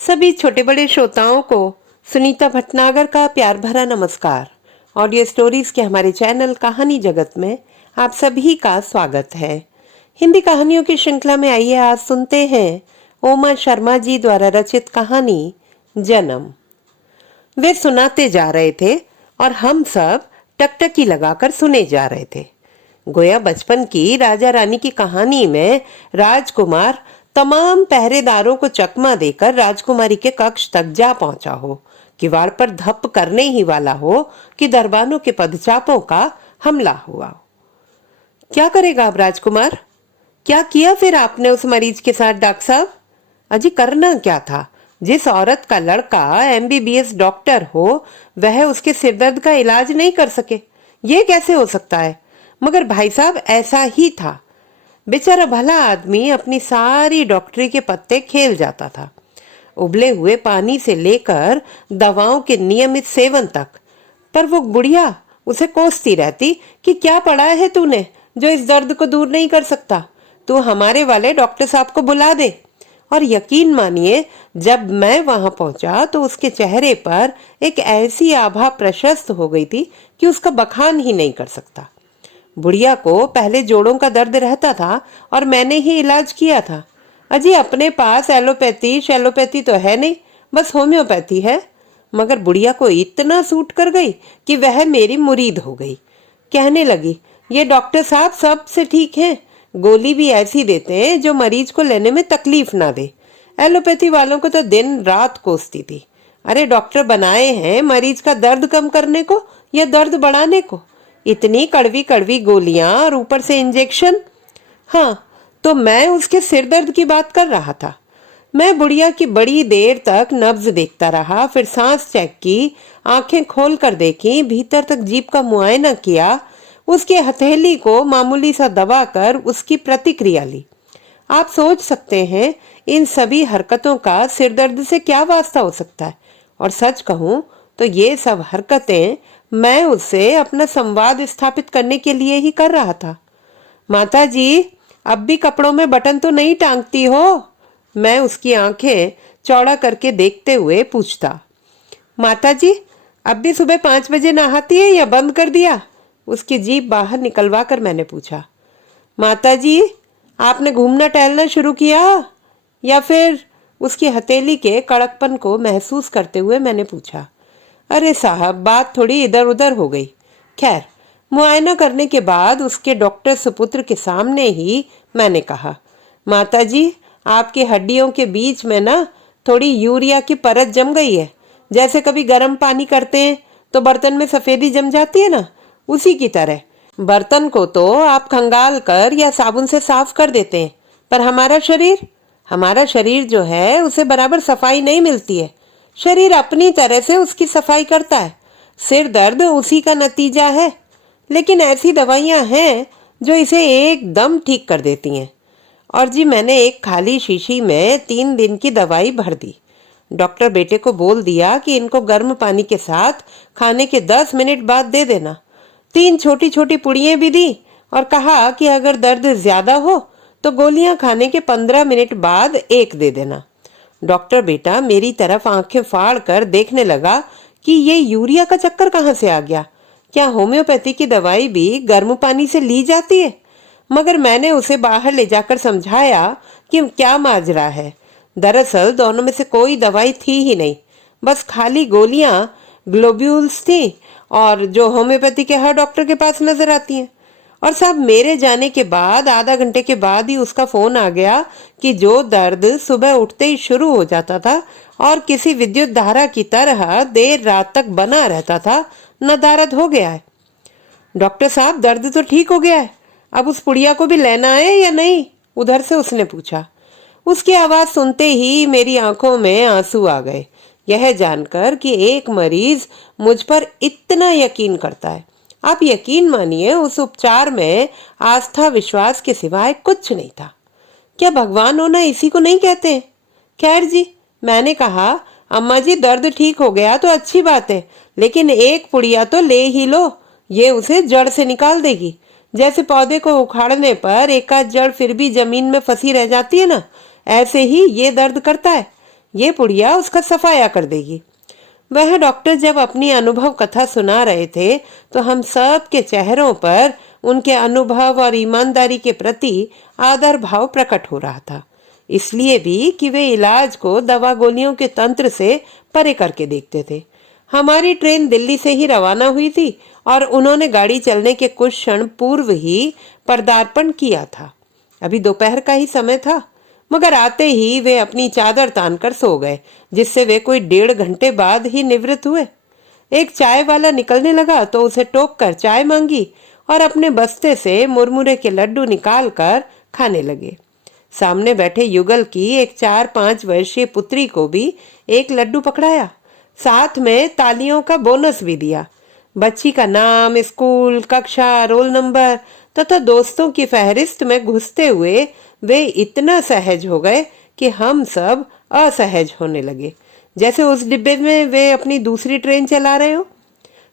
सभी छोटे बड़े श्रोताओं को सुनीता भटनागर का प्यार भरा नमस्कार। ऑडियो स्टोरीज के हमारे चैनल कहानी जगत में आप सभी का स्वागत है। हिंदी कहानियों की श्रृंखला में आइए आज सुनते हैं ओमा शर्मा जी द्वारा रचित कहानी जन्म। वे सुनाते जा रहे थे और हम सब टकटकी लगाकर सुने जा रहे थे। गोया बचपन की राजा रानी की कहानी में राजकुमार तमाम पहरेदारों को चकमा देकर राजकुमारी के कक्ष तक जा पहुंचा हो, किवाड़ पर धप करने ही वाला हो कि दरबानों के पदचापों का हमला हुआ हो। क्या करेगा अब राजकुमार? क्या किया फिर आपने उस मरीज के साथ डॉक्टर साहब? अजी करना क्या था? जिस औरत का लड़का MBBS डॉक्टर हो वह उसके सिरदर्द का इलाज नहीं कर सके, ये कैसे हो सकता है? मगर भाई साहब ऐसा ही था। बेचारा भला आदमी अपनी सारी डॉक्टरी के पत्ते खेल जाता था, उबले हुए पानी से लेकर दवाओं के नियमित सेवन तक। पर वो बुढ़िया उसे कोसती रहती कि क्या पढ़ा है तूने जो इस दर्द को दूर नहीं कर सकता? तू हमारे वाले डॉक्टर साहब को बुला दे। और यकीन मानिए जब मैं वहां पहुंचा तो उसके चेहरे पर एक ऐसी आभा प्रशस्त हो गई थी कि उसका बखान ही नहीं कर सकता। बुढ़िया को पहले जोड़ों का दर्द रहता था और मैंने ही इलाज किया था। अजी अपने पास एलोपैथी शैलोपैथी तो है नहीं, बस होम्योपैथी है। मगर बुढ़िया को इतना सूट कर गई कि वह मेरी मुरीद हो गई। कहने लगी, ये डॉक्टर साहब सबसे ठीक हैं, गोली भी ऐसी देते हैं जो मरीज को लेने में तकलीफ ना दे। एलोपैथी वालों को तो दिन रात कोसती थी। अरे डॉक्टर बनाए हैं मरीज का दर्द कम करने को या दर्द बढ़ाने को? इतनी कड़वी कड़वी गोलियां और ऊपर से इंजेक्शन। हाँ, तो मैं उसके सिर दर्द की बात कर रहा था। मैं बुढ़िया की बड़ी देर तक नब्ज देखता रहा, फिर सांस चेक की, आंखें खोल कर देखी, भीतर तक जीभ का मुआयना किया, उसके हथेली को मामूली सा दबा कर उसकी प्रतिक्रिया ली। आप सोच सकते हैं इन सभी हरकतों का सिर दर्द से क्या वास्ता हो सकता है। और सच कहूं तो ये सब हरकतें मैं उससे अपना संवाद स्थापित करने के लिए ही कर रहा था। माता जी, अब भी कपड़ों में बटन तो नहीं टांगती हो? मैं उसकी आंखें चौड़ा करके देखते हुए पूछता। माता जी, अब भी सुबह 5 बजे नहाती है या बंद कर दिया? उसकी जीभ बाहर निकलवा कर मैंने पूछा। माता जी, आपने घूमना टहलना शुरू किया? या फिर उसकी हथेली के कड़कपन को महसूस करते हुए मैंने पूछा। अरे साहब, बात थोड़ी इधर उधर हो गई। खैर, मुआयना करने के बाद उसके डॉक्टर सुपुत्र के सामने ही मैंने कहा, माता जी, आपकी हड्डियों के बीच में ना थोड़ी यूरिया की परत जम गई है। जैसे कभी गर्म पानी करते हैं तो बर्तन में सफेदी जम जाती है ना, उसी की तरह। बर्तन को तो आप खंगाल कर या साबुन से साफ कर देते हैं, पर हमारा शरीर जो है उसे बराबर सफाई नहीं मिलती है। शरीर अपनी तरह से उसकी सफाई करता है। सिर दर्द उसी का नतीजा है। लेकिन ऐसी दवाइयां हैं जो इसे एकदम ठीक कर देती हैं। और जी मैंने एक खाली शीशी में 3 दिन की दवाई भर दी। डॉक्टर बेटे को बोल दिया कि इनको गर्म पानी के साथ खाने के 10 मिनट बाद दे देना। 3 छोटी छोटी पुड़ियां भी दी और कहा कि अगर दर्द ज्यादा हो तो गोलियां खाने के 15 मिनट बाद एक दे देना। डॉक्टर बेटा मेरी तरफ आंखें फाड़ कर देखने लगा कि ये यूरिया का चक्कर कहाँ से आ गया। क्या होम्योपैथी की दवाई भी गर्म पानी से ली जाती है? मगर मैंने उसे बाहर ले जाकर समझाया कि क्या माजरा है। दरअसल दोनों में से कोई दवाई थी ही नहीं, बस खाली गोलियां ग्लोब्यूल्स थी, और जो होम्योपैथी के हर डॉक्टर के पास नजर आती हैं। और साहब मेरे जाने के बाद आधा घंटे के बाद ही उसका फोन आ गया कि जो दर्द सुबह उठते ही शुरू हो जाता था और किसी विद्युत धारा की तरह देर रात तक बना रहता था, नदारद हो गया है। डॉक्टर साहब, दर्द तो ठीक हो गया है, अब उस पुड़िया को भी लेना है या नहीं? उधर से उसने पूछा। उसकी आवाज सुनते ही मेरी आंखों में आंसू आ गए, यह जानकर कि एक मरीज मुझ पर इतना यकीन करता है। आप यकीन मानिए उस उपचार में आस्था विश्वास के सिवाय कुछ नहीं था। क्या भगवान होना इसी को नहीं कहते? खैर जी, मैंने कहा, अम्मा जी दर्द ठीक हो गया तो अच्छी बात है, लेकिन एक पुड़िया तो ले ही लो, ये उसे जड़ से निकाल देगी। जैसे पौधे को उखाड़ने पर एक आध जड़ फिर भी जमीन में फंसी रह जाती है ना, ऐसे ही ये दर्द करता है। ये पुड़िया उसका सफाया कर देगी। वह डॉक्टर जब अपनी अनुभव कथा सुना रहे थे तो हम सब के चेहरों पर उनके अनुभव और ईमानदारी के प्रति आदर भाव प्रकट हो रहा था। इसलिए भी कि वे इलाज को दवा गोलियों के तंत्र से परे करके देखते थे। हमारी ट्रेन दिल्ली से ही रवाना हुई थी और उन्होंने गाड़ी चलने के कुछ क्षण पूर्व ही पदार्पण किया था। अभी दोपहर का ही समय था, मगर आते ही वे अपनी चादर तानकर सो गए, जिससे वे कोई 1.5 घंटे बाद ही निवृत्त हुए। एक चाय वाला निकलने लगा तो उसे टोक कर चाय मांगी और अपने बस्ते से मुरमुरे के लड्डू निकालकर खाने लगे। सामने बैठे युगल की एक 4-5 वर्षीय पुत्री को भी एक लड्डू पकड़ाया, साथ में तालियों का बोनस भी दिया। बच्ची का नाम, स्कूल, कक्षा, रोल नंबर तथा दोस्तों की फहरिस्त में घुसते हुए वे इतना सहज हो गए कि हम सब असहज होने लगे, जैसे उस डिब्बे में वे अपनी दूसरी ट्रेन चला रहे हो।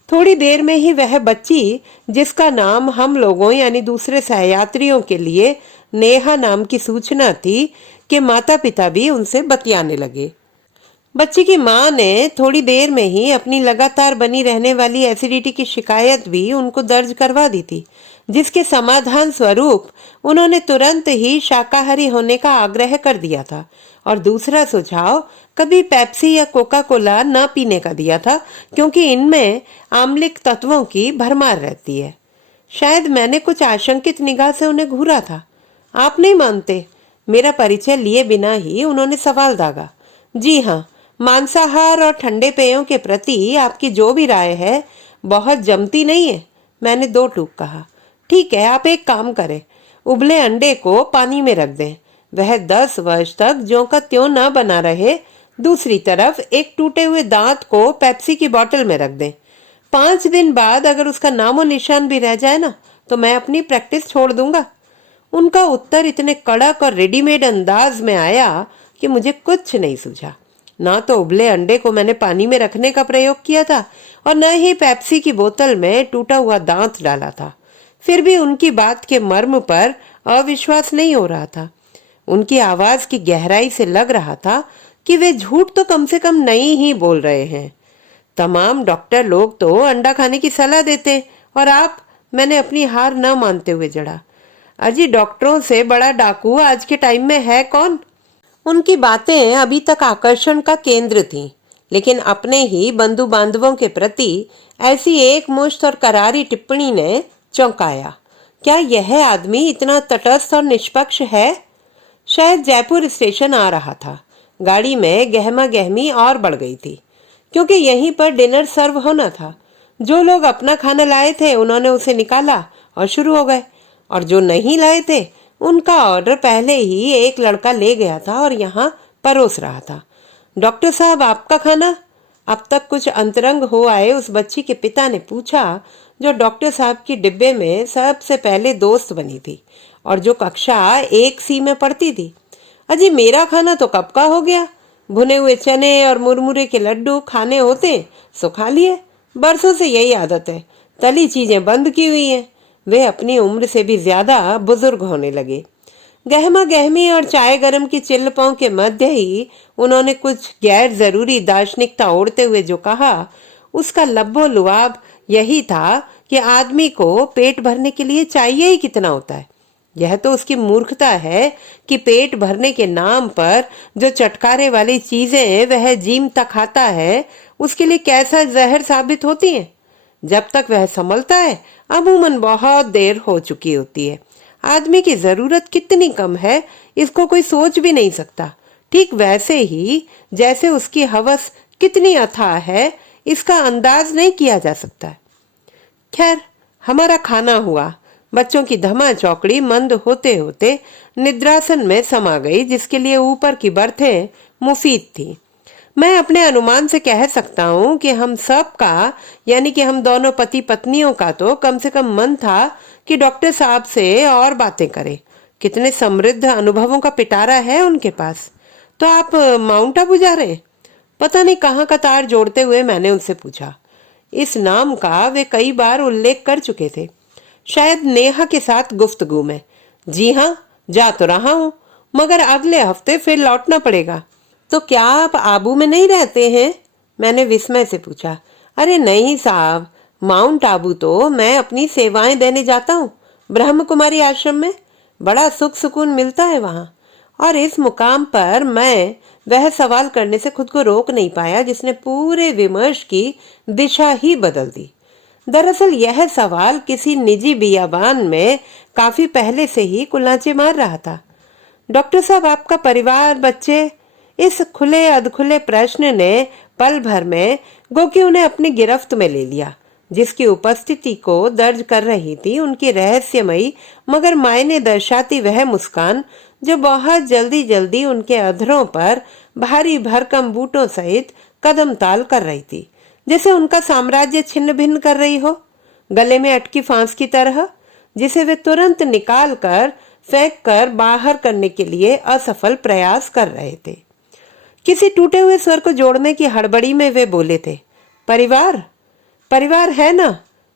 थोड़ी देर में ही वह बच्ची, जिसका नाम हम लोगों यानी दूसरे सहयात्रियों के लिए नेहा नाम की सूचना थी, कि माता पिता भी उनसे बतियाने लगे। बच्ची की माँ ने थोड़ी देर में ही अपनी लगातार बनी रहने वाली एसिडिटी की शिकायत भी उनको दर्ज करवा दी थी, जिसके समाधान स्वरूप उन्होंने तुरंत ही शाकाहारी होने का आग्रह कर दिया था और दूसरा सुझाव कभी पेप्सी या कोका कोला न पीने का दिया था, क्योंकि इनमें आम्लिक तत्वों की भरमार रहती है। शायद मैंने कुछ आशंकित निगाह से उन्हें घूरा था। आप नहीं मानते? मेरा परिचय लिए बिना ही उन्होंने सवाल दागा। जी हाँ, मांसाहार और ठंडे पेयों के प्रति आपकी जो भी राय है बहुत जमती नहीं है, मैंने 2 टूक कहा। ठीक है, आप एक काम करें, उबले अंडे को पानी में रख दें, वह 10 वर्ष तक ज्यों का त्यों न बना रहे। दूसरी तरफ एक टूटे हुए दांत को पेप्सी की बोतल में रख दें। 5 दिन बाद अगर उसका नामो निशान भी रह जाए ना, तो मैं अपनी प्रैक्टिस छोड़ दूंगा। उनका उत्तर इतने कड़क और रेडीमेड अंदाज में आया कि मुझे कुछ नहीं सूझा। ना तो उबले अंडे को मैंने पानी में रखने का प्रयोग किया था और न ही पेप्सी की बोतल में टूटा हुआ दांत डाला था। फिर भी उनकी बात के मर्म पर अविश्वास नहीं हो रहा था। उनकी आवाज की गहराई से लग रहा था कि वे झूठ तो कम से कम नहीं ही बोल रहे हैं। तमाम डॉक्टर लोग तो अंडा खाने की सलाह देते और आप? मैंने अपनी हार न मानते हुए जड़ा। अजी, डॉक्टरों से बड़ा डाकू आज के टाइम में है कौन? उनकी बातें अभी तक आकर्षण का केंद्र थीं, लेकिन अपने ही बंधु बांधवों के प्रति ऐसी एक मुश्त और करारी टिप्पणी ने चौंकाया। क्या यह आदमी इतना तटस्थ और निष्पक्ष है? शायद जयपुर स्टेशन आ रहा था। गाड़ी में गहमा गहमी और बढ़ गई थी, क्योंकि यहीं पर डिनर सर्व होना था। जो लोग अपना खाना लाए थे उन्होंने उसे निकाला और शुरू हो गए, और जो नहीं लाए थे उनका ऑर्डर पहले ही एक लड़का ले गया था और यहाँ परोस रहा था। डॉक्टर साहब, आपका खाना? अब तक कुछ अंतरंग हो आए उस बच्ची के पिता ने पूछा, जो डॉक्टर साहब की डिब्बे में सबसे पहले दोस्त बनी थी और जो कक्षा 1C में पढ़ती थी। अजी, मेरा खाना तो कब का हो गया। भुने हुए चने और मुरमुरे के लड्डू खाने होते सो खा लिए। बरसों से यही आदत है, तली चीजें बंद की हुई हैं। वे अपनी उम्र से भी ज्यादा बुजुर्ग होने लगे। गहमा गहमी और चाय गरम की चिल्लपों के मध्य ही उन्होंने कुछ गैर जरूरी दार्शनिकता ओढ़ते हुए जो कहा, उसका लब्बो लुआब यही था कि आदमी को पेट भरने के लिए चाहिए ही कितना होता है। यह तो उसकी मूर्खता है कि पेट भरने के नाम पर जो चटकारे वाली चीजें वह जीम तक खाता है, उसके लिए कैसा जहर साबित होती हैं। जब तक वह संभलता है अमूमन बहुत देर हो चुकी होती है। आदमी की जरूरत कितनी कम है, इसको कोई सोच भी नहीं सकता। ठीक वैसे ही जैसे उसकी हवस कितनी अथाह है, इसका अंदाज नहीं किया जा सकता। खैर, हमारा खाना हुआ। बच्चों की धमा चौकड़ी मंद होते होते निद्रासन में समा गई, जिसके लिए ऊपर की बर्थें मुफीद थी। मैं अपने अनुमान से कह सकता हूँ कि हम सब का, यानी कि हम दोनों पति पत्नियों का तो कम से कम मन था कि डॉक्टर साहब से और बातें करें। कितने समृद्ध अनुभवों का पिटारा है उनके पास। तो आप माउंट आबू जा रहे हैं? पता नहीं कहाँ का तार जोड़ते हुए मैंने उनसे पूछा। इस नाम का वे कई बार उल्लेख कर चुके थे, शायद नेहा के साथ गुफ्तगू में। जी हाँ, जा तो रहा हूँ, मगर अगले हफ्ते फिर लौटना पड़ेगा। तो क्या आप आबू में नहीं रहते हैं? मैंने विस्मय से पूछा। अरे नहीं साहब, माउंट आबू तो मैं अपनी सेवाएं देने जाता हूँ, ब्रह्म कुमारी आश्रम में। बड़ा सुख सुकून मिलता है वहाँ। और इस मुकाम पर मैं वह सवाल करने से खुद को रोक नहीं पाया जिसने पूरे विमर्श की दिशा ही बदल दी। दरअसल यह सवाल किसी निजी बियाबान में काफी पहले से ही कुल्हाचे मार रहा था। डॉक्टर साहब, आपका परिवार, बच्चे? इस खुले अधखुले प्रश्न ने पल भर में गोकी उन्हें अपनी गिरफ्त में ले लिया। जिसकी उपस्थिति को दर्ज कर रही थी उनकी रहस्यमयी मगर मायने दर्शाती वह मुस्कान, जो बहुत जल्दी जल्दी उनके अधरों पर भारी भरकम बूटों सहित कदम ताल कर रही थी, जैसे उनका साम्राज्य छिन्न भिन्न कर रही हो, गले में अटकी फांस की तरह, जिसे वे तुरंत निकाल कर फेंक कर बाहर करने के लिए असफल प्रयास कर रहे थे। किसी टूटे हुए स्वर को जोड़ने की हड़बड़ी में वे बोले थे, परिवार? परिवार है ना,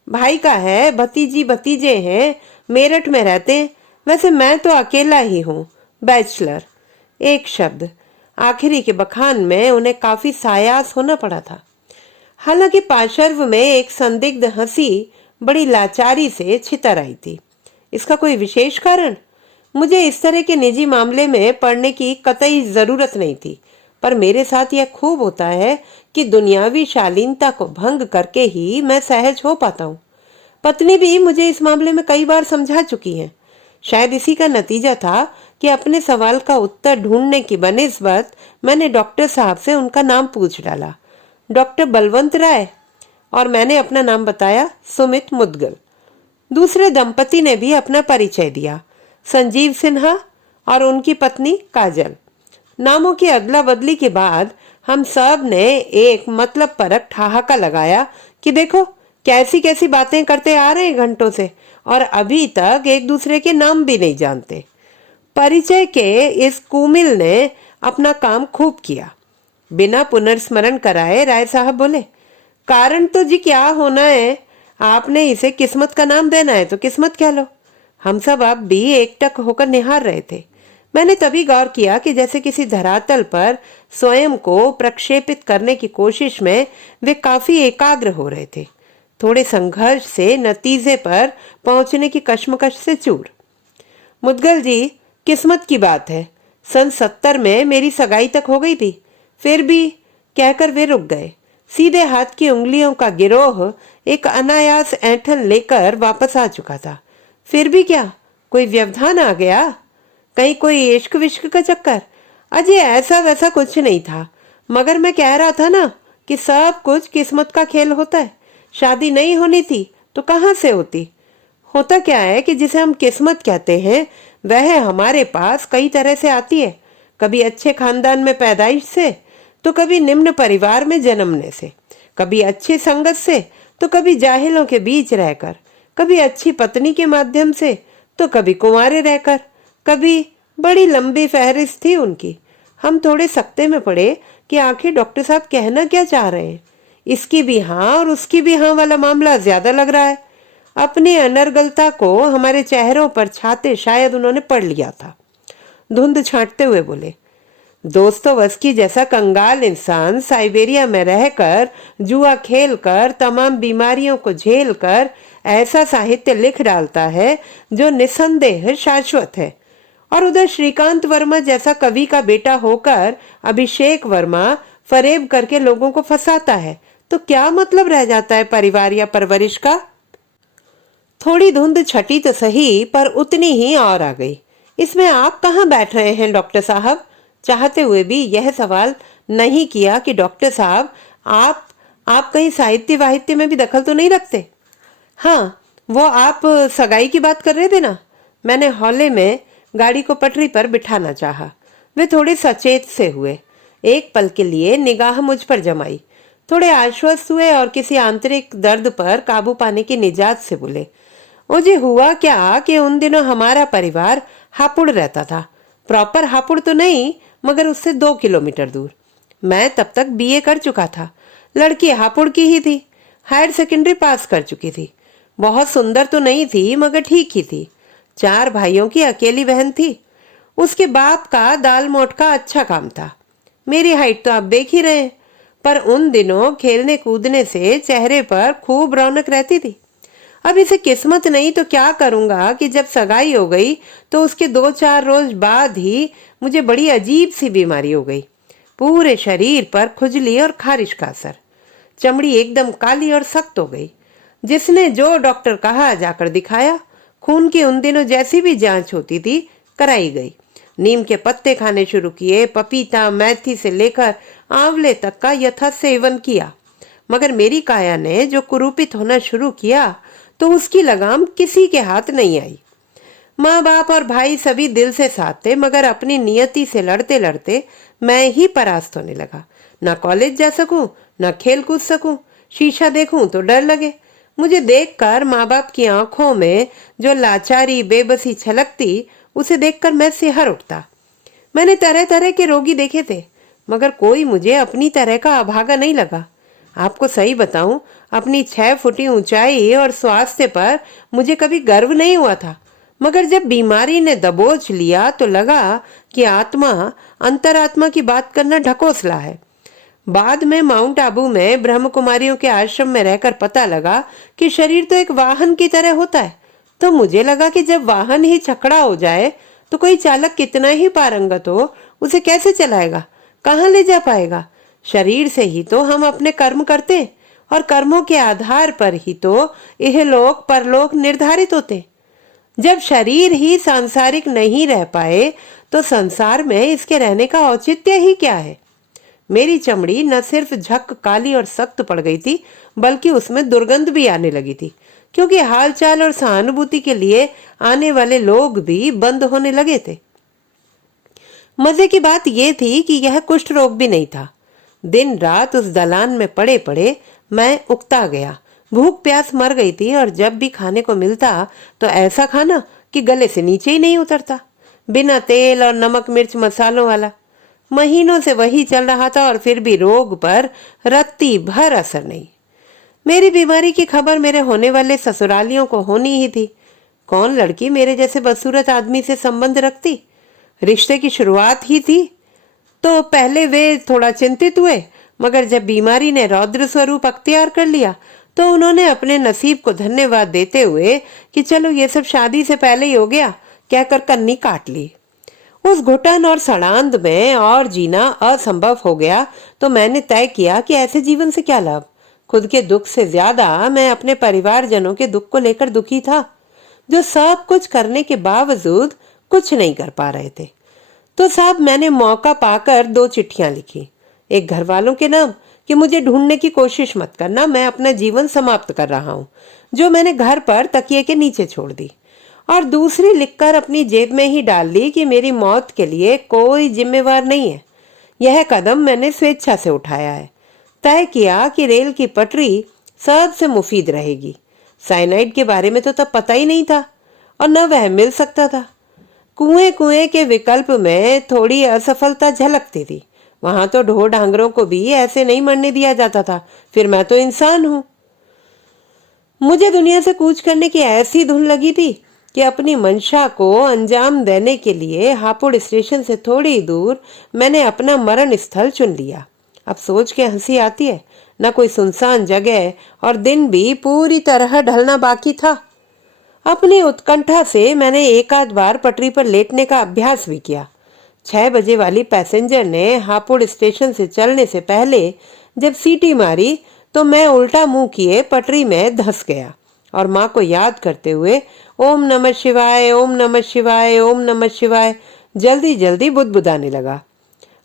भाई का है, भतीजी भतीजे हैं, मेरठ में रहते। वैसे मैं तो अकेला ही हूँ, बैचलर। एक शब्द आखिरी के बखान में उन्हें काफी सायास होना पड़ा था। हालांकि पार्श्व में एक संदिग्ध हंसी बड़ी लाचारी से छितर आई थी। इसका कोई विशेष कारण? मुझे इस तरह के निजी मामले में पड़ने की कतई जरूरत नहीं थी, पर मेरे साथ यह खूब होता है कि दुनियावी शालीनता को भंग करके ही मैं सहज हो पाता हूँ। पत्नी भी मुझे इस मामले में कई बार समझा चुकी है। शायद इसी का नतीजा था कि अपने सवाल का उत्तर ढूंढने की बनिस्बत मैंने डॉक्टर साहब से उनका नाम पूछ डाला, डॉक्टर बलवंत राय, और मैंने अपना नाम बताया, सुमित मुदगल। दूसरे दंपति ने भी अपना परिचय दिया, संजीव सिन्हा और उनकी पत्नी काजल। नामों की अदला बदली के बाद हम सब ने एक मतलब परक ठहाका लगाया कि देखो कैसी कैसी बातें करते आ रहे हैं घंटों से, और अभी तक एक दूसरे के नाम भी नहीं जानते। परिचय के इस कुमिल ने अपना काम खूब किया। बिना पुनर्स्मरण कराए राय साहब बोले, कारण तो जी क्या होना है, आपने इसे किस्मत का नाम देना है तो किस्मत कह लो। हम सब अब भी एकटक होकर निहार रहे थे। मैंने तभी गौर किया कि जैसे किसी धरातल पर स्वयं को प्रक्षेपित करने की कोशिश में वे काफी एकाग्र हो रहे थे, थोड़े संघर्ष से नतीजे पर पहुंचने की कश्मकश से चूर। मुदगल जी, किस्मत की बात है, सन 70 में मेरी सगाई तक हो गई थी, फिर भी, कहकर वे रुक गए। सीधे हाथ की उंगलियों का गिरोह एक अनायास ऐंठन लेकर वापस आ चुका था। फिर भी क्या, कोई व्यवधान आ गया? कहीं कोई इश्क विश्क का चक्कर? अजय ऐसा वैसा कुछ नहीं था, मगर मैं कह रहा था ना कि सब कुछ किस्मत का खेल होता है। शादी नहीं होनी थी तो कहाँ से होती? होता क्या है कि जिसे हम किस्मत कहते हैं वह हमारे पास कई तरह से आती है, कभी अच्छे खानदान में पैदाइश से, तो कभी निम्न परिवार में जन्मने से, कभी अच्छी संगत से, तो कभी जाहिलों के बीच रहकर, कभी अच्छी पत्नी के माध्यम से, तो कभी कुंवारे रहकर, कभी बड़ी लंबी फहरिस्त थी उनकी। हम थोड़े सकते में पड़े कि आखिर डॉक्टर साहब कहना क्या चाह रहे हैं। इसकी भी हाँ और उसकी भी हाँ वाला मामला ज्यादा लग रहा है। अपनी अनर्गलता को हमारे चेहरों पर छाते शायद उन्होंने पढ़ लिया था। धुंध छांटते हुए बोले, दोस्तोवस्की जैसा कंगाल इंसान साइबेरिया में रहकर, जुआ खेलकर, तमाम बीमारियों को झेलकर ऐसा साहित्य लिख डालता है जो निसंदेह शाश्वत है, और उधर श्रीकांत वर्मा जैसा कवि का बेटा होकर अभिषेक वर्मा फरेब करके लोगों को फंसाता है, तो क्या मतलब रह जाता है परिवार या परवरिश का? थोड़ी धुंध छटी तो सही, पर उतनी ही और आ गई। इसमें आप कहाँ बैठ रहे हैं डॉक्टर साहब? चाहते हुए भी यह सवाल नहीं किया कि डॉक्टर साहब, आप कहीं साहित्य वाहित्य में भी दखल तो नहीं रखते? हाँ, वो आप सगाई की बात कर रहे थे ना? मैंने हौले में गाड़ी को पटरी पर बिठाना चाहा। वे थोड़े सचेत से हुए, एक पल के लिए निगाह मुझ पर जमाई, थोड़े आश्वस्त हुए और किसी आंतरिक दर्द पर काबू पाने की निजात से बोले, ओ जी, हुआ क्या कि उन दिनों हमारा परिवार हापुड़ रहता था। प्रॉपर हापुड़ तो नहीं, मगर उससे 2 किलोमीटर दूर। मैं तब तक बीए कर चुका था। लड़की हापुड़ की ही थी, हायर सेकेंडरी पास कर चुकी थी। बहुत सुंदर तो नहीं थी, मगर ठीक ही थी। 4 भाइयों की अकेली बहन थी। उसके बाप का दाल मोट का अच्छा काम था। मेरी हाइट तो आप देख ही रहे हैं, पर उन दिनों खेलने कूदने से चेहरे पर खूब रौनक रहती थी। अब इसे किस्मत नहीं तो क्या करूंगा कि जब सगाई हो गई तो उसके 2-4 रोज बाद ही मुझे बड़ी अजीब सी बीमारी हो गई। पूरे शरीर पर खुजली और खारिश का असर, चमड़ी एकदम काली और सख्त हो गई। जिसने जो डॉक्टर कहा जाकर दिखाया। खून की उन दिनों जैसी भी जांच होती थी कराई गई। नीम के पत्ते खाने शुरू किए, पपीता मेथी से लेकर आंवले तक का यथा सेवन किया, मगर मेरी काया ने जो कुरूपित होना शुरू किया तो उसकी लगाम किसी के हाथ नहीं आई। माँ बाप और भाई सभी दिल से साथ थे, मगर अपनी नियति से लड़ते लड़ते मैं ही परास्त होने लगा। ना कॉलेज जा सकूं, ना खेल कूद सकूं, शीशा देखूं तो डर लगे। मुझे देखकर माँ बाप की आंखों में जो लाचारी बेबसी छलकती, उसे देखकर मैं सिहर उठता। मैंने तरह तरह के रोगी देखे थे, मगर कोई मुझे अपनी तरह का अभागा नहीं लगा। आपको सही बताऊं, अपनी 6 फुटी ऊंचाई और स्वास्थ्य पर मुझे कभी गर्व नहीं हुआ था, मगर जब बीमारी ने दबोच लिया तो लगा कि आत्मा अंतरात्मा की बात करना ढकोसला है। बाद में माउंट आबू में ब्रह्म कुमारियों के आश्रम में रहकर पता लगा कि शरीर तो एक वाहन की तरह होता है। तो मुझे लगा कि जब वाहन ही छकड़ा हो जाए तो कोई चालक कितना ही पारंगत हो, उसे कैसे चलाएगा, कहाँ ले जा पाएगा। शरीर से ही तो हम अपने कर्म करते, और कर्मों के आधार पर ही तो इहलोक परलोक निर्धारित होते। जब शरीर ही सांसारिक नहीं रह पाए तो संसार में इसके रहने का औचित्य ही क्या है। मेरी चमड़ी न सिर्फ झक काली और सख्त पड़ गई थी, बल्कि उसमें दुर्गंध भी आने लगी थी, क्योंकि हालचाल और सहानुभूति के लिए आने वाले लोग भी बंद होने लगे थे। मजे की बात यह थी कि यह कुष्ठ रोग भी नहीं था। दिन रात उस दलान में पड़े पड़े मैं उकता गया। भूख प्यास मर गई थी, और जब भी खाने को मिलता तो ऐसा खाना कि गले से नीचे ही नहीं उतरता, बिना तेल और नमक मिर्च मसालों वाला। महीनों से वही चल रहा था, और फिर भी रोग पर रत्ती भर असर नहीं। मेरी बीमारी की खबर मेरे होने वाले ससुरालियों को होनी ही थी। कौन लड़की मेरे जैसे बदसूरत आदमी से संबंध रखती। रिश्ते की शुरुआत ही थी तो पहले वे थोड़ा चिंतित हुए, मगर जब बीमारी ने रौद्र स्वरूप अख्तियार कर लिया तो उन्होंने अपने नसीब को धन्यवाद देते हुए कि चलो ये सब शादी से पहले ही हो गया, कहकर कन्नी काट ली। उस घुटन और सड़ांध में और जीना असंभव हो गया, तो मैंने तय किया कि ऐसे जीवन से क्या लाभ। खुद के दुख से ज्यादा मैं अपने परिवारजनों के दुख को लेकर दुखी था, जो सब कुछ करने के बावजूद कुछ नहीं कर पा रहे थे। तो साहब, मैंने मौका पाकर 2 चिट्ठियां लिखी। एक घर वालों के नाम कि मुझे ढूंढने की कोशिश मत करना, मैं अपना जीवन समाप्त कर रहा हूँ, जो मैंने घर पर तकिए के नीचे छोड़ दी। और दूसरी लिखकर अपनी जेब में ही डाल ली कि मेरी मौत के लिए कोई जिम्मेवार नहीं है। यह कदम मैंने स्वेच्छा से उठाया है। तय किया कि रेल की पटरी सबसे मुफीद रहेगी। साइनाइड के बारे में तो तब पता ही नहीं था, और न वह मिल सकता था। कुएं कुएं के विकल्प में थोड़ी असफलता झलकती थी। वहां तो ढोर ढांगरों को भी ऐसे नहीं मरने दिया जाता था। फिर मैं तो इंसान हूं। मुझे दुनिया से कूच करने की ऐसी धुन लगी थी कि अपनी मंशा को अंजाम देने के लिए हापुड़ स्टेशन से थोड़ी दूर मैंने अपना मरण स्थल चुन लिया। अब सोच के हंसी आती है। न कोई सुनसान जगह, और दिन भी पूरी तरह ढलना बाकी था। अपनी उत्कंठा से मैंने एक आध बार पटरी पर लेटने का अभ्यास भी किया। 6 बजे वाली पैसेंजर ने हापुड़ स्टेशन से चलने से पहले जब सीटी मारी तो मैं उल्टा मुंह किए पटरी में धंस गया, और माँ को याद करते हुए ओम नमः शिवाय, ओम नमः शिवाय, ओम नमः शिवाय जल्दी जल्दी बुदबुदाने लगा।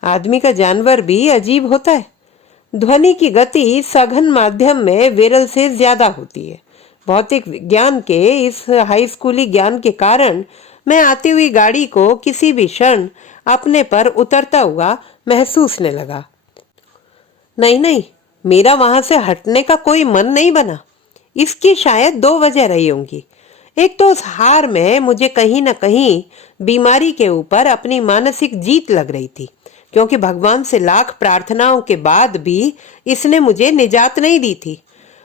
आदमी का जानवर भी अजीब होता है। ध्वनि की गति सघन माध्यम में विरल से ज्यादा होती है। भौतिक विज्ञान के इस हाई स्कूली ज्ञान के कारण मैं आती हुई गाड़ी को किसी भी क्षण अपने पर उतरता हुआ महसूसने लगा। नहीं नहीं, मेरा वहां से हटने का कोई मन नहीं बना। इसकी शायद 2 वजह रही होंगी। एक तो उस हार में मुझे कहीं न कहीं बीमारी के ऊपर अपनी मानसिक जीत लग रही थी, क्योंकि भगवान से लाख प्रार्थनाओं के बाद भी इसने मुझे निजात नहीं दी थी।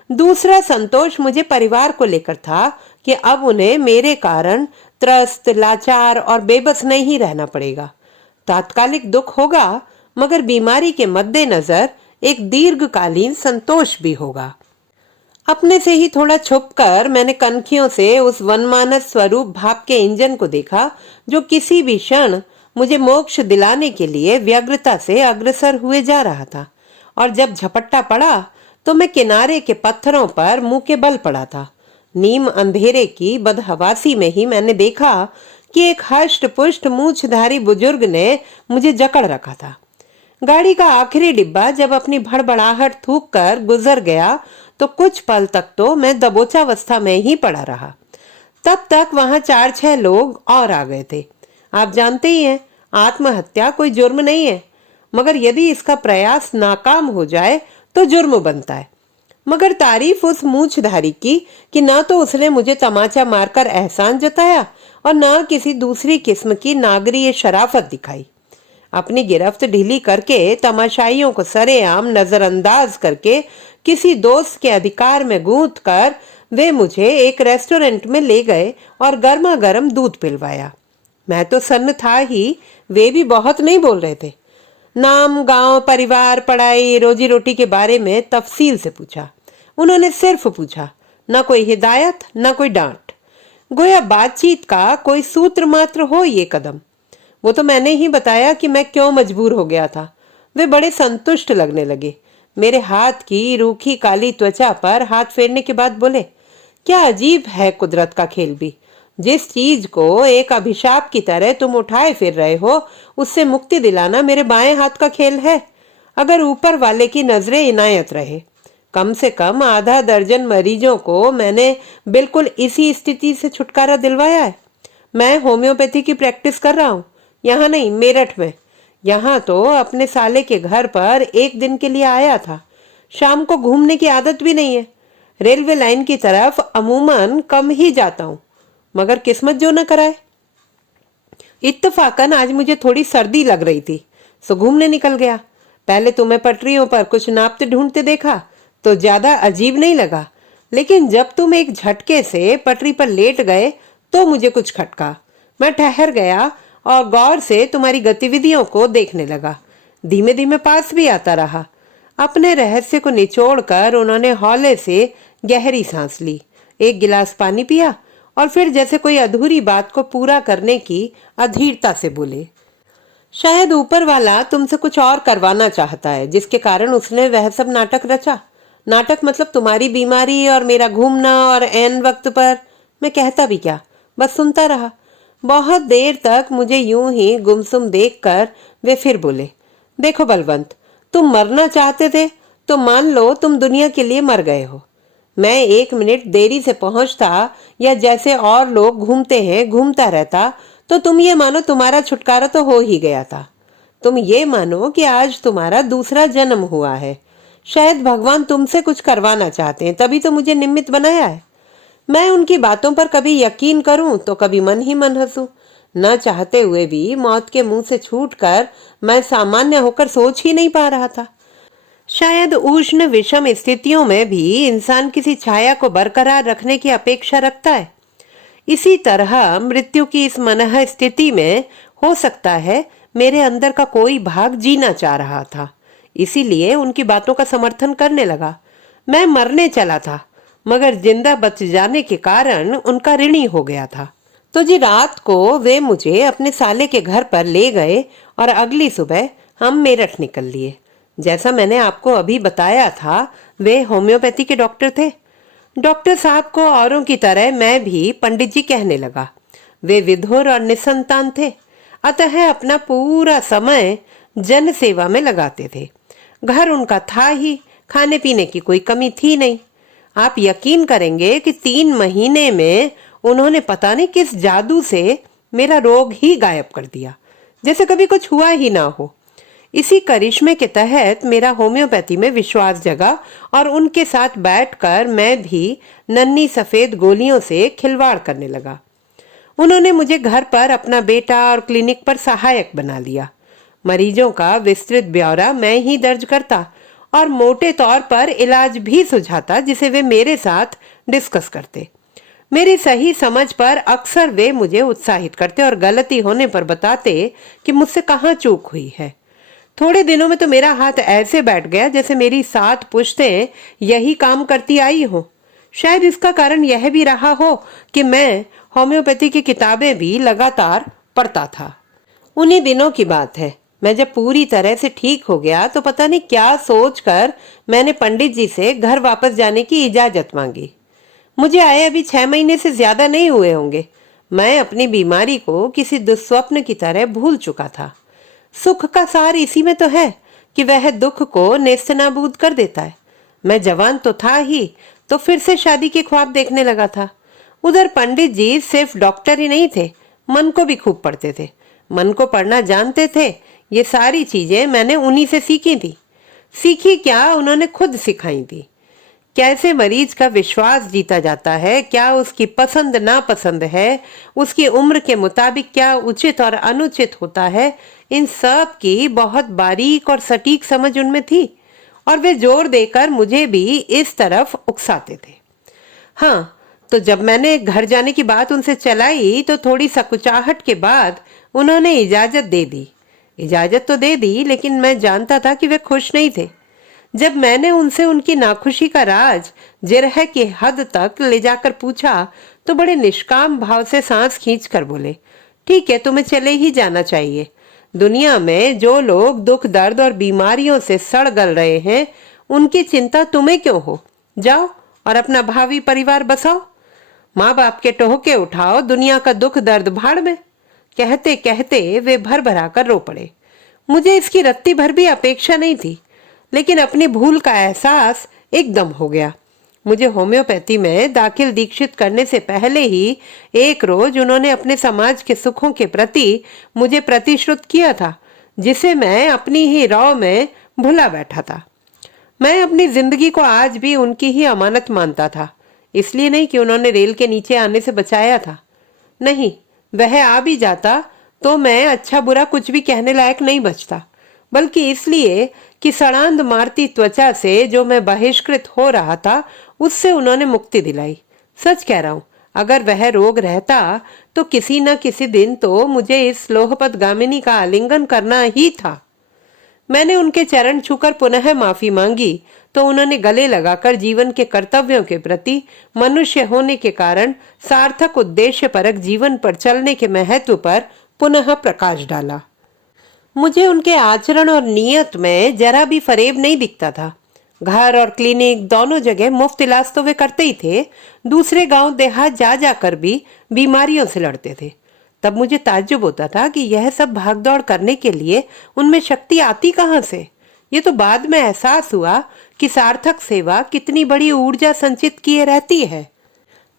दूसरा संतोष मुझे परिवार को लेकर था कि अब उन्हें मेरे कारण त्रस्त, लाचार और बेबस नहीं रहना पड़ेगा। तात्कालिक दुख होगा, मगर बीमारी के मद्देनजर एक दीर्घकालीन संतोष भी होगा। अपने से ही थोड़ा छुपकर मैंने कनखियों से उस वनमानस स्वरूप भाप के इंजन को देखा, जो किसी भी क्षण मुझे मोक्ष दिलाने के लिए व्यग्रता से अग्रसर हुए जा रहा था। और जब झपट्टा पड़ा तो मैं किनारे के पत्थरों पर मुंह के बल पड़ा था। नीम अंधेरे की बदहवासी में ही मैंने देखा कि एक हष्ट पुष्ट मूछधारी बुजुर्ग ने मुझे जकड़ रखा था। गाड़ी का आखिरी डिब्बा जब अपनी भड़बड़ाहट थूक कर गुजर गया तो कुछ पल तक तो मैं दबोचावस्था में ही पड़ा रहा। तब तक वहां 4-6 लोग और आ गए थे। आप जानते ही हैं, आत्महत्या कोई जुर्म नहीं है, मगर यदि इसका प्रयास नाकाम हो जाए तो जुर्म बनता है। मगर तारीफ उस मूछधारी की कि ना तो उसने मुझे तमाचा मारकर एहसान जताया और ना किसी दूसरी किस्म की नागरीय शराफत दिखाई। अपनी गिरफ्त ढीली करके, तमाशाइयों को सरेआम नजरअंदाज करके, किसी दोस्त के अधिकार में गूंथ कर वे मुझे एक रेस्टोरेंट में ले गए और गर्मा गर्म दूध पिलवाया। मैं तो सन्न था ही, वे भी बहुत नहीं बोल रहे थे। नाम, गांव, परिवार, पढ़ाई, रोजी रोटी के बारे में तफसील से पूछा। उन्होंने सिर्फ पूछा, न कोई हिदायत न कोई डांट। गोया बातचीत का कोई सूत्र मात्र हो ये कदम। वो तो मैंने ही बताया कि मैं क्यों मजबूर हो गया था। वे बड़े संतुष्ट लगने लगे। मेरे हाथ की रूखी काली त्वचा पर हाथ फेरने के बाद बोले, क्या अजीब है कुदरत का खेल भी। जिस चीज को एक अभिशाप की तरह तुम उठाए फिर रहे हो, उससे मुक्ति दिलाना मेरे बाएं हाथ का खेल है। अगर ऊपर वाले की नजरें इनायत रहे, कम से कम आधा दर्जन मरीजों को मैंने बिल्कुल इसी स्थिति से छुटकारा दिलवाया है। मैं होम्योपैथी की प्रैक्टिस कर रहा हूँ, यहाँ नहीं, मेरठ में। यहाँ तो अपने साले के घर पर एक दिन के लिए आया था। शाम को घूमने की आदत भी नहीं है। रेलवे लाइन की तरफ अमूमन कम ही जाता हूँ, मगर किस्मत जो न कराए। इत्तफाकन आज मुझे थोड़ी सर्दी लग रही थी, सो घूमने निकल गया। पहले तुम्हें पटरियों पर कुछ नापते ढूंढते देखा तो ज्यादा अजीब नहीं लगा, लेकिन जब तुम एक झटके से पटरी पर लेट गए तो मुझे कुछ खटका। मैं ठहर गया और गौर से तुम्हारी गतिविधियों को देखने लगा। धीमे धीमे पास भी आता रहा। अपने रहस्य को निचोड़कर उन्होंने हौले से गहरी सांस ली, एक गिलास पानी पिया और फिर जैसे कोई अधूरी बात को पूरा करने की अधीरता से बोले, शायद ऊपर वाला तुमसे कुछ और करवाना चाहता है, जिसके कारण उसने वह सब नाटक रचा। नाटक मतलब तुम्हारी बीमारी और मेरा घूमना, और ऐन वक्त पर मैं कहता भी क्या, बस सुनता रहा। बहुत देर तक मुझे यूं ही गुमसुम देखकर वे फिर बोले, देखो बलवंत, तुम मरना चाहते थे तो मान लो तुम दुनिया के लिए मर गए हो। मैं 1 मिनट देरी से पहुंचता या जैसे और लोग घूमते हैं घूमता रहता तो तुम ये मानो तुम्हारा छुटकारा तो हो ही गया था। तुम ये मानो कि आज तुम्हारा दूसरा जन्म हुआ है। शायद भगवान तुमसे कुछ करवाना चाहते हैं, तभी तो मुझे निमित्त बनाया है। मैं उनकी बातों पर कभी यकीन करूं तो कभी मन ही मन हंसूं। न चाहते हुए भी मौत के मुंह से छूटकर मैं सामान्य होकर सोच ही नहीं पा रहा था। शायद उष्ण विषम स्थितियों में भी इंसान किसी छाया को बरकरार रखने की अपेक्षा रखता है। इसी तरह मृत्यु की इस मनह स्थिति में हो सकता है मेरे अंदर का कोई भाग जीना चाह रहा था, इसीलिए उनकी बातों का समर्थन करने लगा। मैं मरने चला था, मगर जिंदा बच जाने के कारण उनका ऋणी हो गया था। तो जी रात को वे मुझे अपने साले के घर पर ले गए और अगली सुबह हम मेरठ निकल लिए। जैसा मैंने आपको अभी बताया था, वे होम्योपैथी के डॉक्टर थे। डॉक्टर साहब को औरों की तरह मैं भी पंडित जी कहने लगा। वे विधुर और निसंतान थे, अतः अपना पूरा समय जन सेवा में लगाते थे। घर उनका था ही, खाने पीने की कोई कमी थी नहीं। आप यकीन करेंगे कि 3 महीने में उन्होंने पता नहीं किस जादू से मेरा रोग ही गायब कर दिया, जैसे कभी कुछ हुआ ही ना हो। इसी करिश्मे के तहत मेरा होम्योपैथी में विश्वास जगा और उनके साथ बैठकर मैं भी नन्ही सफेद गोलियों से खिलवाड़ करने लगा। उन्होंने मुझे घर पर अपना बेटा और क्लिनिक पर सहायक बना लिया। मरीजों का विस्तृत ब्यौरा मैं ही दर्ज करता और मोटे तौर पर इलाज भी सुझाता, जिसे वे मेरे साथ डिस्कस करते। मेरी सही समझ पर अक्सर वे मुझे उत्साहित करते और गलती होने पर बताते कि मुझसे कहाँ चूक हुई है। थोड़े दिनों में तो मेरा हाथ ऐसे बैठ गया जैसे मेरी 7 पुश्तें यही काम करती आई हो। शायद इसका कारण यह भी रहा हो कि मैं होम्योपैथी की किताबें भी लगातार पढ़ता था। उन्हीं दिनों की बात है, मैं जब पूरी तरह से ठीक हो गया तो पता नहीं क्या सोचकर मैंने पंडित जी से घर वापस जाने की इजाजत मांगी। मुझे आए अभी 6 महीने से ज्यादा नहीं हुए होंगे। मैं अपनी बीमारी को किसी दुस्वप्न की तरह भूल चुका था। सुख का सार इसी में तो है कि वह दुख को नेस्तनाबूद कर देता है। मैं जवान तो था ही, तो फिर से शादी के ख्वाब देखने लगा था। उधर पंडित जी सिर्फ डॉक्टर ही नहीं थे, मन को भी खूब पढ़ते थे, मन को पढ़ना जानते थे। ये सारी चीजें मैंने उन्हीं से सीखी थी। सीखी क्या, उन्होंने खुद सिखाई थी। कैसे मरीज का विश्वास जीता जाता है, क्या उसकी पसंद नापसंद है, उसकी उम्र के मुताबिक क्या उचित और अनुचित होता है, इन सब की बहुत बारीक और सटीक समझ उनमें थी। और वे जोर देकर मुझे भी इस तरफ उकसाते थे। हाँ, तो जब मैंने घर जाने की बात उनसे चलाई तो थोड़ी सकुचाहट के बाद उन्होंने इजाजत दे दी। इजाजत तो दे दी, लेकिन मैं जानता था कि वे खुश नहीं थे। जब मैंने उनसे उनकी नाखुशी का राज जिरह की हद तक ले जाकर पूछा तो बड़े निष्काम भाव से सांस खींचकर बोले, ठीक है, तुम्हें चले ही जाना चाहिए। दुनिया में जो लोग दुख दर्द और बीमारियों से सड़ गल रहे हैं, उनकी चिंता तुम्हें क्यों हो। जाओ और अपना भावी परिवार बसाओ, माँ बाप के टोहके उठाओ, दुनिया का दुख दर्द भाड़ में। कहते कहते वे भर भरा कर रो पड़े। मुझे इसकी रत्ती भर भी अपेक्षा नहीं थी, लेकिन अपनी भूल का एहसास एकदम हो गया। मुझे होम्योपैथी में दाखिल दीक्षित करने से पहले ही एक रोज उन्होंने अपने समाज के सुखों के प्रति मुझे प्रतिश्रुत किया था, जिसे मैं अपनी ही राव में भुला बैठा था। मैं अपनी जिंदगी को आज भी उनकी ही अमानत मानता था। इसलिए नहीं कि उन्होंने रेल के नीचे आने से बचाया था, नहीं, वह आ भी जाता तो मैं अच्छा बुरा कुछ भी कहने लायक नहीं बचता, बल्कि इसलिए कि सड़ांध मारती त्वचा से जो मैं बहिष्कृत हो रहा था, उससे उन्होंने मुक्ति दिलाई। सच कह रहा हूं, अगर वह रोग रहता तो किसी न किसी दिन तो मुझे इस लोहपत गामिनी का आलिंगन करना ही था। मैंने उनके चरण छूकर पुनः माफी मांगी तो उन्होंने गले लगाकर जीवन के कर्तव्यों के प्रति मनुष्य होने के कारण सार्थक उद्देश्य परक जीवन पर चलने के महत्व पर पुनः प्रकाश डाला। मुझे उनके आचरण और नियत में जरा भी फरेब नहीं दिखता था। घर और क्लिनिक दोनों जगह मुफ्त इलाज तो वे करते ही थे, दूसरे गांव देहात जा जाकर भी बीमारियों से लड़ते थे। तब मुझे ताज्जुब होता था कि यह सब भागदौड़ करने के लिए उनमें शक्ति आती कहाँ से। ये तो बाद में एहसास हुआ कि सार्थक सेवा कितनी बड़ी ऊर्जा संचित किए रहती है।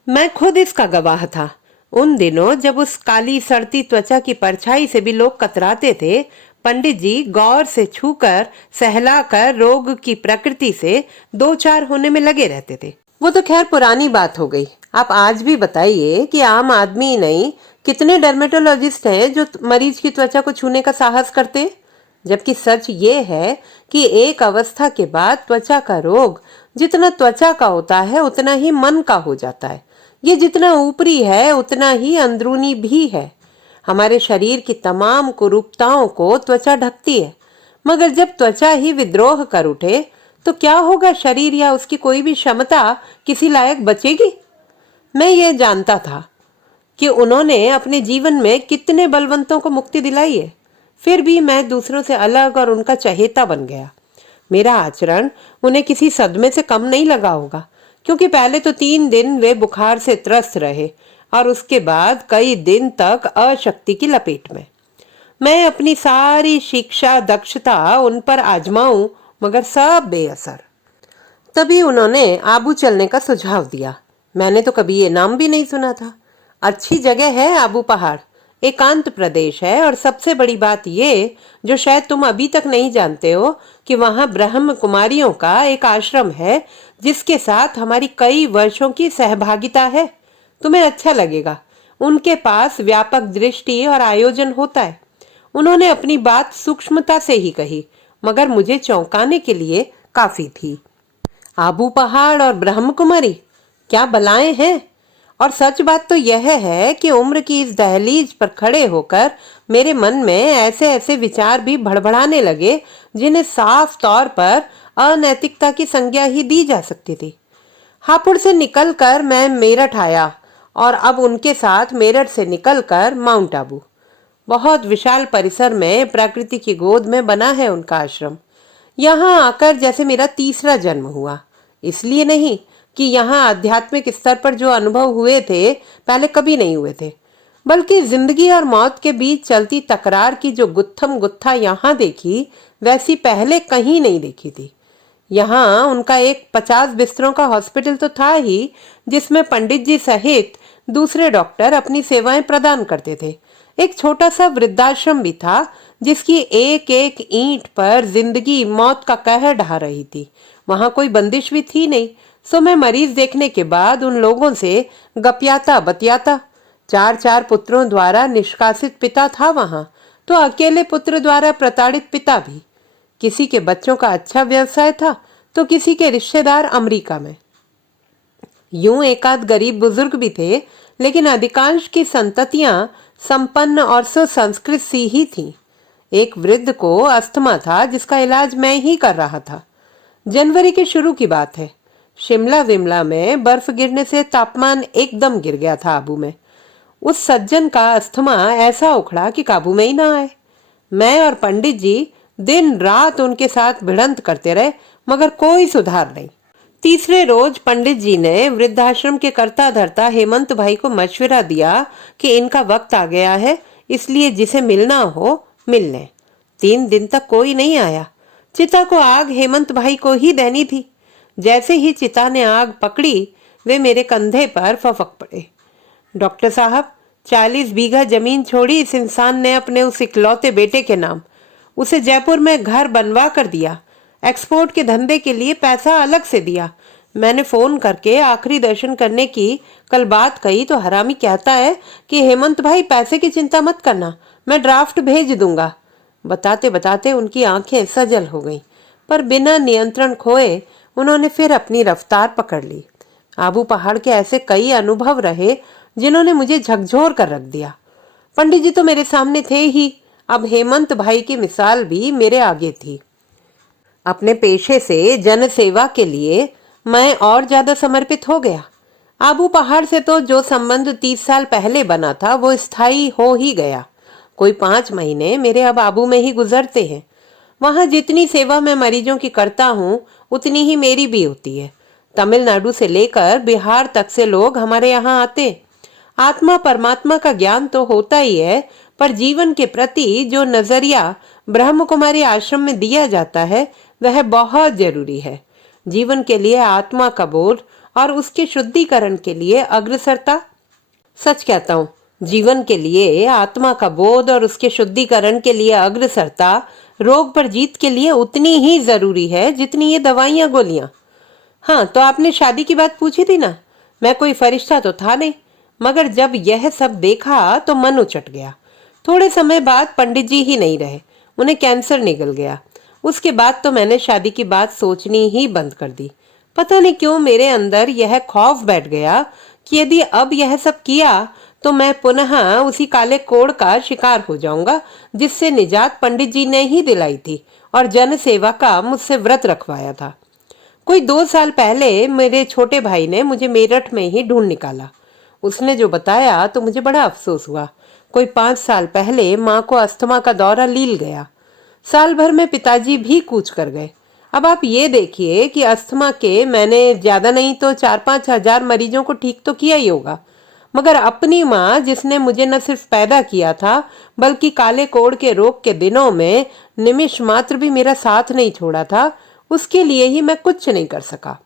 मैं खुद इसका गवाह था। उन दिनों जब उस काली सड़ती त्वचा की परछाई से भी लोग कतराते थे, पंडित जी गौर से छूकर सहलाकर रोग की प्रकृति से दो चार होने में लगे रहते थे। वो तो खैर पुरानी बात हो गई। आप आज भी बताइए कि आम आदमी नहीं, कितने डर्मेटोलॉजिस्ट हैं जो मरीज की त्वचा को छूने का साहस करते, जबकि सच ये है कि एक अवस्था के बाद त्वचा का रोग जितना त्वचा का होता है उतना ही मन का हो जाता है। ये जितना ऊपरी है उतना ही अंदरूनी भी है। हमारे शरीर की तमाम कुरूपताओं को त्वचा ढकती है, मगर जब त्वचा ही विद्रोह कर उठे तो क्या होगा, शरीर या उसकी कोई भी क्षमता किसी लायक बचेगी। मैं ये जानता था कि उन्होंने अपने जीवन में कितने बलवंतों को मुक्ति दिलाई है, फिर भी मैं दूसरों से अलग और उनका चहेता बन गया। मेरा आचरण उन्हें किसी सदमे से कम नहीं लगा होगा, क्योंकि पहले तो 3 दिन वे बुखार से त्रस्त रहे और उसके बाद कई दिन तक अशक्ति की लपेट में। मैं अपनी सारी शिक्षा दक्षता उन पर आजमाऊं, मगर सब बेअसर। तभी उन्होंने आबू चलने का सुझाव दिया। मैंने तो कभी ये नाम भी नहीं सुना था। अच्छी जगह है आबू पहाड़, एकांत प्रदेश है, और सबसे बड़ी बात ये जो शायद तुम अभी तक नहीं जानते हो कि वहां ब्रह्म कुमारियों का एक आश्रम है जिसके साथ हमारी कई वर्षों की सहभागिता है। तुम्हें अच्छा लगेगा। उनके पास व्यापक दृष्टि और आयोजन होता है। उन्होंने अपनी बात सूक्ष्मता से ही कही, मगर मुझे चौंकाने के लिए काफी थी। आबू पहाड़ और ब्रह्म कुमारी, क्या बलाएं हैं। और सच बात तो यह है कि उम्र की इस दहलीज पर खड़े होकर मेरे मन में ऐसे ऐसे विचार भी भड़बड़ाने लगे जिन्हें साफ तौर पर अनैतिकता की संज्ञा ही दी जा सकती थी। हापुड़ से निकलकर मैं मेरठ आया और अब उनके साथ मेरठ से निकलकर माउंट आबू। बहुत विशाल परिसर में प्रकृति की गोद में बना है उनका आश्रम। यहाँ आकर जैसे मेरा तीसरा जन्म हुआ। इसलिए नहीं कि यहाँ आध्यात्मिक स्तर पर जो अनुभव हुए थे पहले कभी नहीं हुए थे, बल्कि जिंदगी और मौत के बीच चलती तकरार की जो गुत्थम गुत्था यहाँ देखी वैसी पहले कहीं नहीं देखी थी। यहाँ उनका एक 50 बिस्तरों का हॉस्पिटल तो था ही, जिसमें पंडित जी सहित दूसरे डॉक्टर अपनी सेवाएं प्रदान करते थे। एक छोटा सा वृद्धाश्रम भी था जिसकी एक एक ईंट पर जिंदगी मौत का कहर ढहा रही थी। वहां कोई बंदिश भी थी नहीं। सो मैं मरीज देखने के बाद उन लोगों से गपियाता बतियाता। 4 पुत्रों द्वारा निष्कासित पिता था वहां, तो अकेले पुत्र द्वारा प्रताड़ित पिता भी। किसी के बच्चों का अच्छा व्यवसाय था तो किसी के रिश्तेदार अमेरिका में। यूं एकाध गरीब बुजुर्ग भी थे, लेकिन अधिकांश की संततियां संपन्न और सुसंस्कृत सी ही थीं। एक वृद्ध को अस्थमा था जिसका इलाज मैं ही कर रहा था। जनवरी के शुरू की बात है। शिमला विमला में बर्फ गिरने से तापमान एकदम गिर गया था आबू में। उस सज्जन का अस्थमा ऐसा उखड़ा कि काबू में ही ना आए। मैं और पंडित जी दिन रात उनके साथ भिड़ंत करते रहे, मगर कोई सुधार नहीं। तीसरे रोज पंडित जी ने वृद्धाश्रम के कर्ता धर्ता हेमंत भाई को मशवरा दिया कि इनका वक्त आ गया है, इसलिए जिसे मिलना हो मिल लें। 3 दिन तक कोई नहीं आया। चिता को आग हेमंत भाई को ही देनी थी। जैसे ही चिता ने आग पकड़ी वे मेरे कंधे पर फपक पड़े। डॉक्टर साहब, 40 बीघा जमीन छोड़ी इस इंसान ने अपने उस इकलौते बेटे के नाम। उसे जयपुर में घर बनवा कर दिया। एक्सपोर्ट के धंधे के लिए पैसा अलग से दिया। मैंने फोन करके आखिरी दर्शन करने की कल बात कही तो हरामी कहता है कि हेमंत भाई पैसे की चिंता मत करना, मैं ड्राफ्ट भेज दूंगा। बताते बताते उनकी आंखें सजल हो गईं, पर बिना नियंत्रण खोए उन्होंने फिर अपनी रफ्तार पकड़ ली। आबू पहाड़ के ऐसे कई अनुभव रहे जिन्होंने मुझे झकझोर कर रख दिया। पंडित जी तो मेरे सामने थे ही, अब हेमंत भाई की मिसाल भी मेरे आगे थी। अपने पेशे से जन सेवा के लिए मैं और ज्यादा समर्पित हो गया। आबू पहाड़ से तो जो संबंध 30 साल पहले बना था वो स्थायी हो ही गया। कोई 5 महीने मेरे अब आबू में ही गुजरते हैं। वहां जितनी सेवा मैं मरीजों की करता हूँ उतनी ही मेरी भी होती है। तमिलनाडु से लेकर बिहार तक से लोग हमारे यहाँ आते। आत्मा परमात्मा का ज्ञान तो होता ही है, पर जीवन के प्रति जो नजरिया ब्रह्म कुमारी आश्रम में दिया जाता है वह बहुत जरूरी है। जीवन के लिए आत्मा का बोध और उसके शुद्धिकरण के लिए अग्रसरता। सच कहता हूँ, जीवन के लिए आत्मा का बोध और उसके शुद्धिकरण के लिए अग्रसरता रोग पर जीत के लिए उतनी ही जरूरी है जितनी ये दवाइयाँ गोलियां। हाँ, तो आपने शादी की बात पूछी थी ना। मैं कोई फरिश्ता तो था नहीं, मगर जब यह सब देखा तो मन उचट गया। थोड़े समय बाद पंडित जी ही नहीं रहे, उन्हें कैंसर निकल गया। उसके बाद तो मैंने शादी की बात सोचनी ही बंद कर दी। पता नहीं क्यों मेरे अंदर यह खौफ बैठ गया कि यदि अब यह सब किया तो मैं पुनः उसी काले कोड़ का शिकार हो जाऊंगा जिससे निजात पंडित जी ने ही दिलाई थी और जन सेवा का मुझसे व्रत रखवाया था। कोई 2 साल पहले मेरे छोटे भाई ने मुझे मेरठ में ही ढूंढ निकाला। उसने जो बताया तो मुझे बड़ा अफसोस हुआ। कोई 5 साल पहले माँ को अस्थमा का दौरा लील गया। साल भर में पिताजी भी कूच कर गए। अब आप ये देखिए कि अस्थमा के मैंने ज्यादा नहीं तो 4-5 हजार मरीजों को ठीक तो किया ही होगा, मगर अपनी माँ जिसने मुझे न सिर्फ पैदा किया था बल्कि काले कोड़ के रोग के दिनों में निमिष मात्र भी मेरा साथ नहीं छोड़ा था, उसके लिए ही मैं कुछ नहीं कर सका।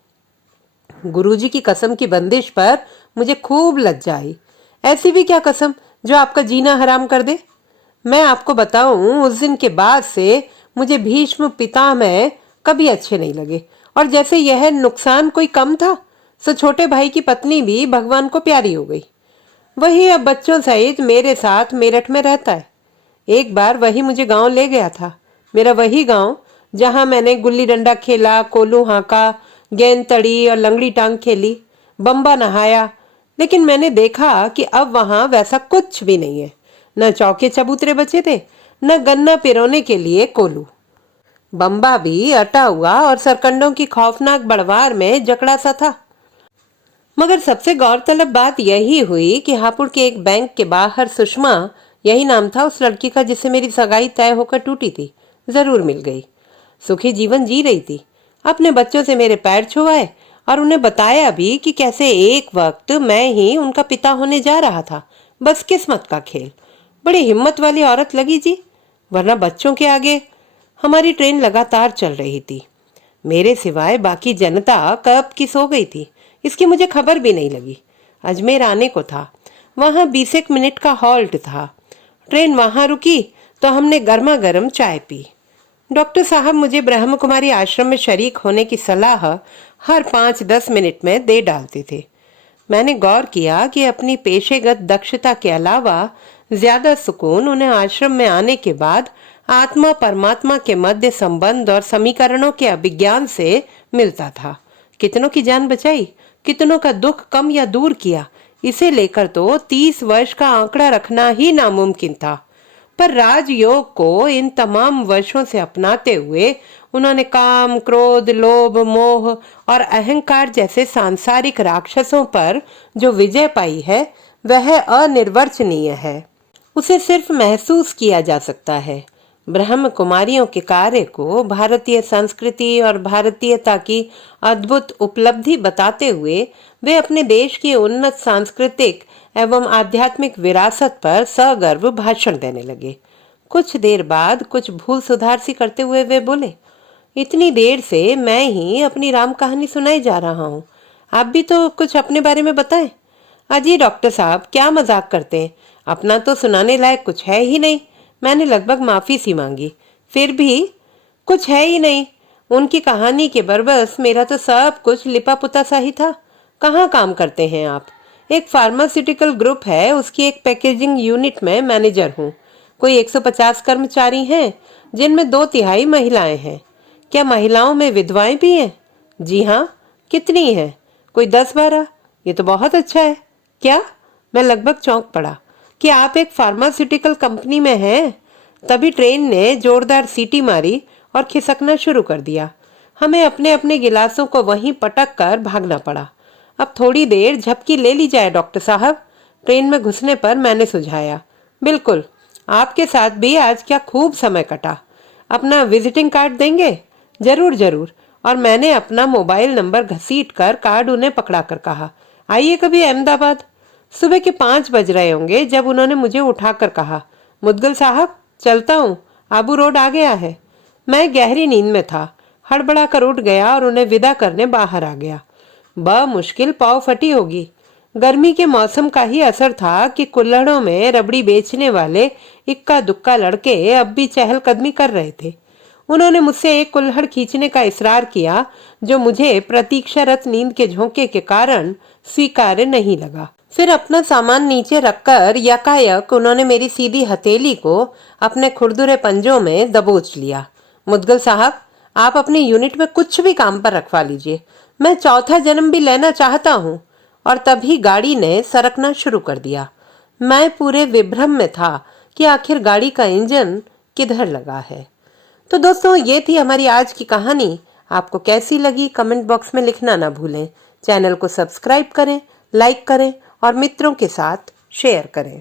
गुरुजी की कसम की बंदिश पर मुझे खूब लज्जा आई। ऐसी भी क्या कसम जो आपका जीना हराम कर दे। मैं आपको बताऊं, उस दिन के बाद से मुझे भीष्म पितामह कभी अच्छे नहीं लगे, और जैसे यह नुकसान कोई कम था सो छोटे भाई की पत्नी भी भगवान को प्यारी हो गई। वही अब बच्चों सहित मेरे साथ मेरठ में रहता है। एक बार वही मुझे गांव ले गया था, मेरा वही गांव जहां मैंने गुल्ली डंडा खेला, कोलू हाँका, गेंद तड़ी और लंगड़ी टांग खेली, बम्बा नहाया, लेकिन मैंने देखा कि अब वहां वैसा कुछ भी नहीं है। न चौके चबूतरे बचे थे, न गन्ना पिरोने के लिए कोलू। बम्बा भी अटा हुआ और सरकंडों की खौफनाक बड़वार में जकड़ा सा था। मगर सबसे गौरतलब बात यही हुई कि हापुड़ के एक बैंक के बाहर सुषमा, यही नाम था उस लड़की का जिससे मेरी सगाई तय होकर टूटी थी, जरूर मिल गई। सुखी जीवन जी रही थी, अपने बच्चों से मेरे पैर छुआए और उन्हें बताया भी कि कैसे एक वक्त मैं ही उनका पिता होने जा रहा था। बस किस्मत का खेल। बड़ी हिम्मत वाली औरत लगी जी, वरना बच्चों के आगे। हमारी ट्रेन लगातार चल रही थी। मेरे सिवाय बाकी जनता कब की सो गई थी, इसकी मुझे खबर भी नहीं लगी। अजमेर आने को था, वहां 20 मिनट का हॉल्ट था। ट्रेन वहां रुकी तो हमने गर्मा गर्म चाय पी। डॉक्टर साहब मुझे ब्रह्म कुमारी आश्रम में शरीक होने की सलाह हर 5-10 मिनट में दे डालते थे। मैंने गौर किया कि अपनी पेशेगत दक्षता के अलावा ज्यादा सुकून उन्हें आश्रम में आने के बाद आत्मा परमात्मा के मध्य संबंध और समीकरणों के अभिज्ञान से मिलता था। कितनों की जान बचाई, कितनों का दुख कम या दूर किया, इसे लेकर तो 30 वर्ष का आंकड़ा रखना ही नामुमकिन था। पर राजयोग को इन तमाम वर्षों से अपनाते हुए उन्होंने काम, क्रोध, लोभ, मोह और अहंकार जैसे सांसारिक राक्षसों पर जो विजय पाई है वह अनिर्वचनीय है। उसे सिर्फ महसूस किया जा सकता है। ब्रह्म कुमारियों के कार्य को भारतीय संस्कृति और भारतीयता की अद्भुत उपलब्धि बताते हुए वे अपने देश की उन्नत सांस्कृतिक एवं आध्यात्मिक विरासत पर सगर्व भाषण देने लगे। कुछ देर बाद कुछ भूल सुधार सी करते हुए वे बोले, इतनी देर से मैं ही अपनी राम कहानी सुनाई जा रहा हूँ, आप भी तो कुछ अपने बारे में बताएं। अजी डॉक्टर साहब क्या मजाक करते हैं, अपना तो सुनाने लायक कुछ है ही नहीं। मैंने लगभग माफी सी मांगी। फिर भी कुछ है ही नहीं। उनकी कहानी के बरबस मेरा तो सब कुछ लिपा पुता सा ही था। कहाँ काम करते हैं आप? एक फार्मास्यूटिकल ग्रुप है, उसकी एक पैकेजिंग यूनिट में मैनेजर हूँ। कोई 150 कर्मचारी हैं, जिनमें 2/3 महिलाएं हैं। क्या महिलाओं में विधवाएं भी हैं? जी हाँ। कितनी हैं? कोई 10-12। ये तो बहुत अच्छा है। क्या? मैं लगभग चौंक पड़ा कि आप एक फार्मास्यूटिकल कंपनी में हैं। तभी ट्रेन ने जोरदार सीटी मारी और खिसकना शुरू कर दिया। हमें अपने अपने गिलासों को वहीं पटक कर भागना पड़ा। अब थोड़ी देर झपकी ले ली जाए डॉक्टर साहब, ट्रेन में घुसने पर मैंने सुझाया। बिल्कुल, आपके साथ भी आज क्या खूब समय कटा। अपना विजिटिंग कार्ड देंगे? जरूर जरूर। और मैंने अपना मोबाइल नंबर घसीट कर कार्ड उन्हें पकड़ाकर कहा, आइए कभी अहमदाबाद। सुबह के 5 बज रहे होंगे जब उन्होंने मुझे उठाकर कहा, मुदगल साहब चलता हूँ, आबू रोड आ गया है। मैं गहरी नींद में था, हड़बड़ा कर उठ गया और उन्हें विदा करने बाहर आ गया। मुश्किल पाव फटी होगी। गर्मी के मौसम का ही असर था कि कुल्हड़ों में रबड़ी बेचने वाले इक्का दुक्का लड़के अब भी चहलकदमी कर रहे थे। उन्होंने मुझसे एक कुल्हड़ खींचने का इसरार किया, जो मुझे प्रतीक्षारत नींद के झोंके के कारण स्वीकार्य नहीं लगा। फिर अपना सामान नीचे रखकर यकायक उन्होंने मेरी सीधी हथेली को अपने खुरदुरे पंजों में दबोच लिया। मुदगल साहब, आप अपनी यूनिट में कुछ भी काम पर रखवा लीजिए, मैं चौथा जन्म भी लेना चाहता हूँ। और तभी गाड़ी ने सरकना शुरू कर दिया। मैं पूरे विभ्रम में था कि आखिर गाड़ी का इंजन किधर लगा है। तो दोस्तों, ये थी हमारी आज की कहानी। आपको कैसी लगी कमेंट बॉक्स में लिखना ना भूलें। चैनल को सब्सक्राइब करें, लाइक करें और मित्रों के साथ शेयर करें।